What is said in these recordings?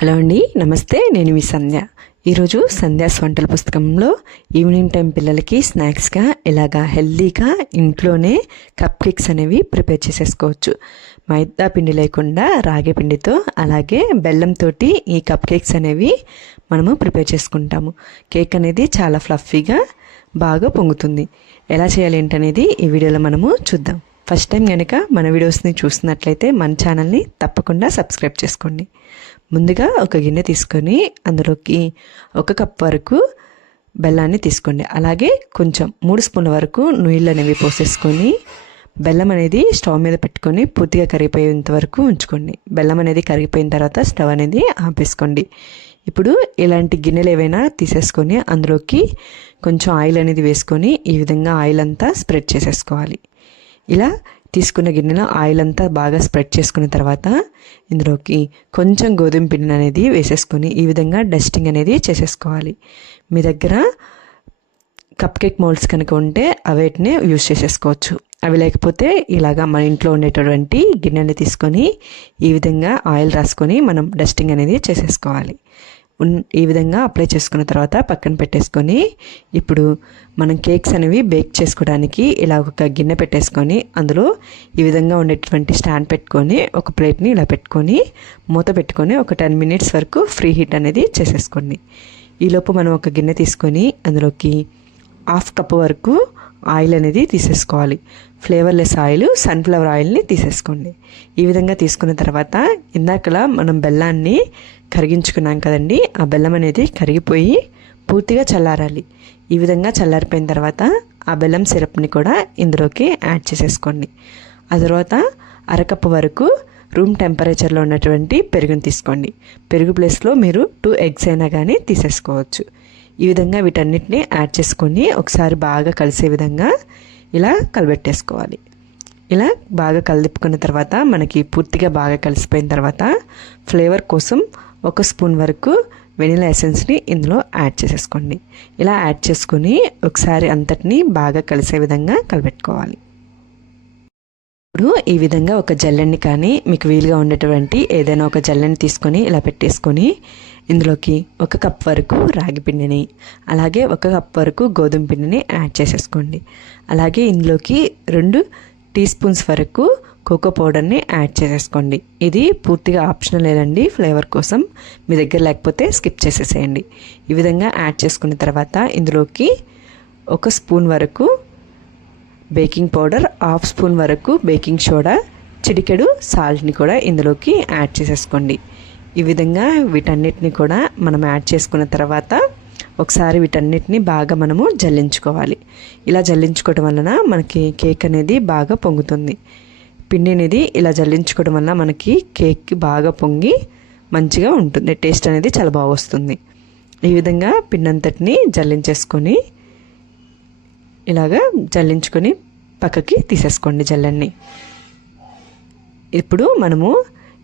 Hello అండి, నమస్తే. నేను మీ సంధ్య. ఈరోజు సంధ్యాస్ వంటల పుస్తకంలో ఈవినింగ్ టైం పిల్లలకి స్నాక్స్గా ఎలాగా హెల్దీగా ఇంట్లోనే కప్ కేక్స్ అనేవి ప్రిపేర్ చేసేసుకోవచ్చు. మైదా పిండి లేకుండా రాగి పిండితో అలాగే బెల్లంతో ఈ కప్ కేక్స్ అనేవి మనము ప్రిపేర్ చేసుకుంటాము. కేక్ అనేది చాలా ఫ్లఫీగా బాగా పొంగుతుంది. ఎలా చేయాలి ఏంటనేది ఈ వీడియోలో మనము చూద్దాం. ఫస్ట్ టైం కనుక మన వీడియోస్ని చూస్తున్నట్లయితే మన ఛానల్ని తప్పకుండా సబ్స్క్రైబ్ చేసుకోండి. ముందుగా ఒక గిన్నె తీసుకొని అందులోకి 1 కప్ వరకు బెల్లాన్ని తీసుకోండి. అలాగే కొంచెం 3 స్పూన్ల వరకు నీళ్ళు అనేవి పోసేసుకొని బెల్లం అనేది స్టవ్ మీద పెట్టుకొని పూర్తిగా కరిగిపోయేంత వరకు ఉంచుకోండి. బెల్లం అనేది కరిగిపోయిన తర్వాత స్టవ్ అనేది ఆపేసుకోండి. ఇప్పుడు ఇలాంటి గిన్నెలు ఏవైనా తీసేసుకొని అందులోకి కొంచెం ఆయిల్ అనేది వేసుకొని ఈ విధంగా ఆయిల్ అంతా స్ప్రెడ్ చేసేసుకోవాలి. ఇలా తీసుకున్న గిన్నెలో ఆయిల్ అంతా బాగా స్ప్రెడ్ చేసుకున్న తర్వాత ఇందులోకి కొంచెం గోధుమ పిండిని అనేది వేసేసుకొని ఈ విధంగా డస్టింగ్ అనేది చేసేసుకోవాలి. మీ దగ్గర కప్ కేక్ మౌల్డ్స్ కనుక ఉంటే అవేటిని యూజ్ చేసేసుకోవచ్చు. అవి లేకపోతే ఇలాగా మన ఇంట్లో ఉండేటటువంటి గిన్నెని తీసుకొని ఈ విధంగా ఆయిల్ రాసుకొని మనం డస్టింగ్ అనేది చేసేసుకోవాలి. ఈ విధంగా అప్లై చేసుకున్న తర్వాత పక్కన పెట్టేసుకొని ఇప్పుడు మనం కేక్స్ అనేవి బేక్ చేసుకోవడానికి ఇలా ఒక గిన్నె పెట్టేసుకొని అందులో ఈ విధంగా ఉండేటువంటి స్టాండ్ పెట్టుకొని ఒక ప్లేట్ని ఇలా పెట్టుకొని మూత పెట్టుకొని ఒక 10 మినిట్స్ వరకు ఫ్రీ హీట్ అనేది చేసేసుకోండి. ఈలోపు మనం ఒక గిన్నె తీసుకొని అందులోకి 1/2 కప్ వరకు ఆయిల్ అనేది తీసేసుకోవాలి. ఫ్లేవర్లెస్ ఆయిల్, సన్ఫ్లవర్ ఆయిల్ని తీసేసుకోండి. ఈ విధంగా తీసుకున్న తర్వాత ఇందాకలా మనం బెల్లాన్ని కరిగించుకున్నాం కదండి, ఆ బెల్లం అనేది కరిగిపోయి పూర్తిగా చల్లారాలి. ఈ విధంగా చల్లారిపోయిన తర్వాత ఆ బెల్లం సిరప్ని కూడా ఇందులోకి యాడ్ చేసేసుకోండి. ఆ తర్వాత 1/2 కప్ వరకు రూమ్ టెంపరేచర్లో ఉన్నటువంటి పెరుగుని తీసుకోండి. పెరుగు ప్లేస్లో మీరు 2 ఎగ్స్ అయినా కానీ తీసేసుకోవచ్చు. ఈ విధంగా వీటన్నిటిని యాడ్ చేసుకొని ఒకసారి బాగా కలిసే విధంగా ఇలా కలబెట్టేసుకోవాలి. ఇలా బాగా కలిపుకున్న తర్వాత మనకి పూర్తిగా బాగా కలిసిపోయిన తర్వాత ఫ్లేవర్ కోసం 1 స్పూన్ వరకు వెనిలా ఎసెన్స్ని ఇందులో యాడ్ చేసేసుకోండి. ఇలా యాడ్ చేసుకొని ఒకసారి అంతటిని బాగా కలిసే విధంగా కలబెట్టుకోవాలి. ఇప్పుడు ఈ విధంగా ఒక జల్లెని కానీ మీకు వీలుగా ఉండేటువంటి ఏదైనా ఒక జల్లెని తీసుకొని ఇలా పెట్టేసుకొని ఇందులోకి 1 కప్ వరకు రాగి పిండిని అలాగే 1 కప్ వరకు గోధుమ పిండిని యాడ్ చేసేసుకోండి. అలాగే ఇందులోకి 2 టీ స్పూన్స్ వరకు కోకో పౌడర్ని యాడ్ చేసేసుకోండి. ఇది పూర్తిగా ఆప్షనల్ లేదండి, ఫ్లేవర్ కోసం. మీ దగ్గర లేకపోతే స్కిప్ చేసేసేయండి. ఈ విధంగా యాడ్ చేసుకున్న తర్వాత ఇందులోకి 1 స్పూన్ వరకు బేకింగ్ పౌడర్, 1/2 స్పూన్ వరకు బేకింగ్ సోడా, చిటికెడు సాల్ట్ని కూడా ఇందులోకి యాడ్ చేసేసుకోండి. ఈ విధంగా వీటన్నిటిని కూడా మనం యాడ్ చేసుకున్న తర్వాత ఒకసారి వీటన్నిటిని బాగా మనము జల్లించుకోవాలి. ఇలా జల్లించుకోవడం వలన మనకి కేక్ అనేది బాగా పొంగుతుంది. పిండి అనేది ఇలా జల్లించుకోవడం వల్ల మనకి కేక్ బాగా పొంగి మంచిగా ఉంటుంది. టేస్ట్ అనేది చాలా బాగా వస్తుంది. ఈ విధంగా పిండి అంతటిని జల్లించేసుకొని ఇలాగా జల్లించుకొని పక్కకి తీసేసుకోండి జల్లెన్ని. ఇప్పుడు మనము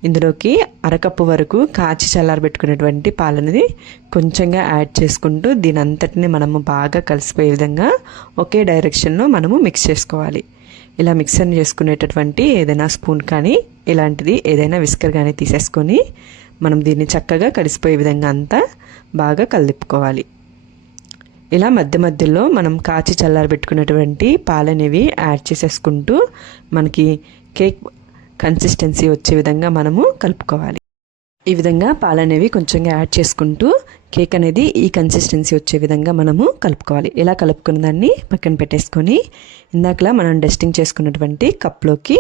ఇందులోకి 1/2 కప్పు వరకు కాచి చల్లారబెట్టుకునేటువంటి పాలనేది కొంచెంగా యాడ్ చేసుకుంటూ దీని అంతటిని మనము బాగా కలిసిపోయే విధంగా ఒకే డైరెక్షన్లో మనము మిక్స్ చేసుకోవాలి. ఇలా మిక్సర్ చేసుకునేటటువంటి ఏదైనా స్పూన్ కానీ ఇలాంటిది ఏదైనా విస్కర్ కానీ తీసేసుకొని మనం దీన్ని చక్కగా కలిసిపోయే విధంగా అంతా బాగా కలిపుకోవాలి. ఇలా మధ్య మధ్యలో మనం కాచి చల్లారబెట్టుకునేటువంటి పాలనేవి యాడ్ చేసేసుకుంటూ మనకి కేక్ కన్సిస్టెన్సీ వచ్చే విధంగా మనము కలుపుకోవాలి. ఈ విధంగా పాలనేవి కొంచెంగా యాడ్ చేసుకుంటూ కేక్ అనేది ఈ కన్సిస్టెన్సీ వచ్చే విధంగా మనము కలుపుకోవాలి. ఇలా కలుపుకున్న దాన్ని పక్కన పెట్టేసుకొని ఇందాకలా మనం డస్టింగ్ చేసుకున్నటువంటి కప్లోకి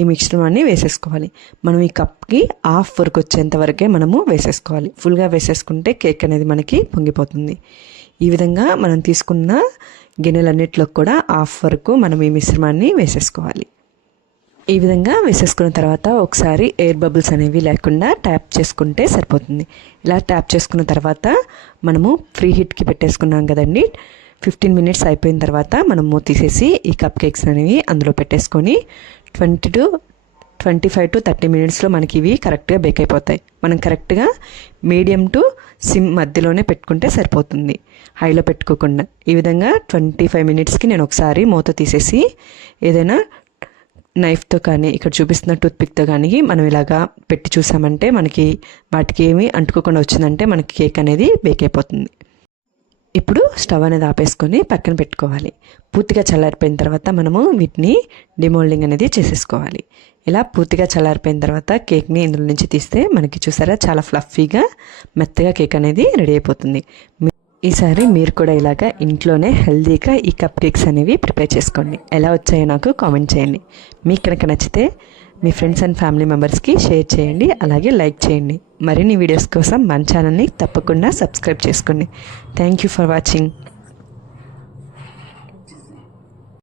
ఈ మిశ్రమాన్ని వేసేసుకోవాలి. మనం ఈ కప్కి 1/2 వరకు వచ్చేంత వరకే మనము వేసేసుకోవాలి. ఫుల్గా వేసేసుకుంటే కేక్ అనేది మనకి పొంగిపోతుంది. ఈ విధంగా మనం తీసుకున్న గిన్నెలన్నిటిలో కూడా 1/2 వరకు మనం ఈ మిశ్రమాన్ని వేసేసుకోవాలి. ఈ విధంగా వేసేసుకున్న తర్వాత ఒకసారి ఎయిర్ బబుల్స్ అనేవి లేకుండా ట్యాప్ చేసుకుంటే సరిపోతుంది. ఇలా ట్యాప్ చేసుకున్న తర్వాత మనము ఫ్రీ హీట్కి పెట్టేసుకున్నాం కదండి. 15 మినిట్స్ అయిపోయిన తర్వాత మనము తీసేసి ఈ కప్ కేక్స్ అనేవి అందులో పెట్టేసుకొని 25 to 30 మినిట్స్లో మనకి ఇవి కరెక్ట్గా బేక్ అయిపోతాయి. మనం కరెక్ట్గా మీడియం టు సిమ్ మధ్యలోనే పెట్టుకుంటే సరిపోతుంది, హైలో పెట్టుకోకుండా. ఈ విధంగా 25 మినిట్స్కి నేను ఒకసారి మూత తీసేసి ఏదైనా నైఫ్తో కానీ ఇక్కడ చూపిస్తున్న టూత్పిక్తో కానీ మనం ఇలాగా పెట్టి చూసామంటే మనకి వాటికి ఏమీ అంటుకోకుండా వచ్చిందంటే మనకి కేక్ అనేది బేక్ అయిపోతుంది. ఇప్పుడు స్టవ్ అనేది ఆపేసుకొని పక్కన పెట్టుకోవాలి. పూర్తిగా చల్లారిపోయిన తర్వాత మనము వీటిని డిమోల్డింగ్ అనేది చేసేసుకోవాలి. ఇలా పూర్తిగా చల్లారిపోయిన తర్వాత కేక్ని ఇందులో నుంచి తీస్తే మనకి చూసారా చాలా ఫ్లఫీగా మెత్తగా కేక్ అనేది రెడీ అయిపోతుంది. ఈసారి మీరు కూడా ఇలాగా ఇంట్లోనే హెల్తీగా ఈ కప్ కేక్స్ అనేవి ప్రిపేర్ చేసుకోండి. ఎలా వచ్చాయో నాకు కామెంట్ చేయండి. మీకు కనుక నచ్చితే మీ ఫ్రెండ్స్ అండ్ ఫ్యామిలీ మెంబర్స్కి షేర్ చేయండి, అలాగే లైక్ చేయండి. మరిన్ని వీడియోస్ కోసం మన ఛానల్ని తప్పకుండా సబ్స్క్రైబ్ చేసుకోండి. Thank you for watching.